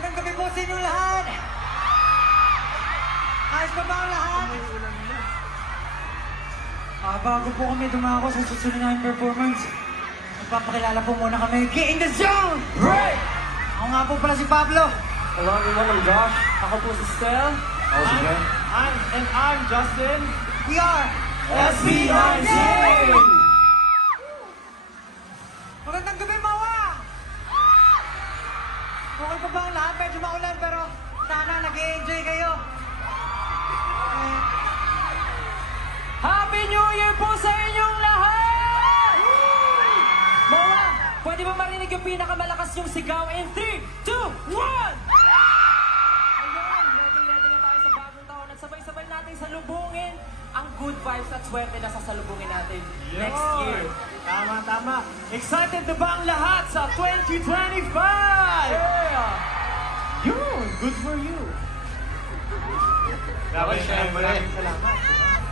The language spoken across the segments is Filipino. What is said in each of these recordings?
Magandang gabi po sa inyong lahat! Ayos pa ba ang lahat? Bago po kami dumako sa susunod na performance, magpapakilala po muna kami. Get in the zone! Right! Ako nga po pala si Pablo. Hello everyone, I'm Josh. Ako po si Stel. Ako si Glenn. I'm Justin. We are SB19! Magandang gabi, Mawa! Okay pa ba ang lahat? Medyo maulan pero sana nag-i-enjoy kayo. Happy New Year po sa inyong lahat! Mawa, pwede ba marinig yung pinakamalakas yung sigaw in 3, 2, 1! Ayun, ready na tayo sa bagong taon at sabay-sabay natin salubungin ang good vibes at swerte na sasalubungin natin next year. Tama, tama. Excited na ba ang lahat sa 2025? Yeah! Yun, good for you. Grabe, syempre. Salamat.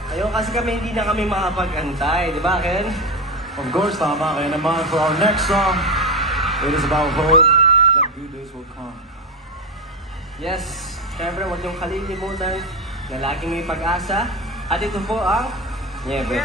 Ayun kasi hindi na kami makapag-antay, di ba, Ken? Of course, tama. Kaya naman, for our next song, it is about hope that good days will come. Yes, syempre, huwag niyong kalilimutan na laging may pag-asa. At ito po ang Niebe.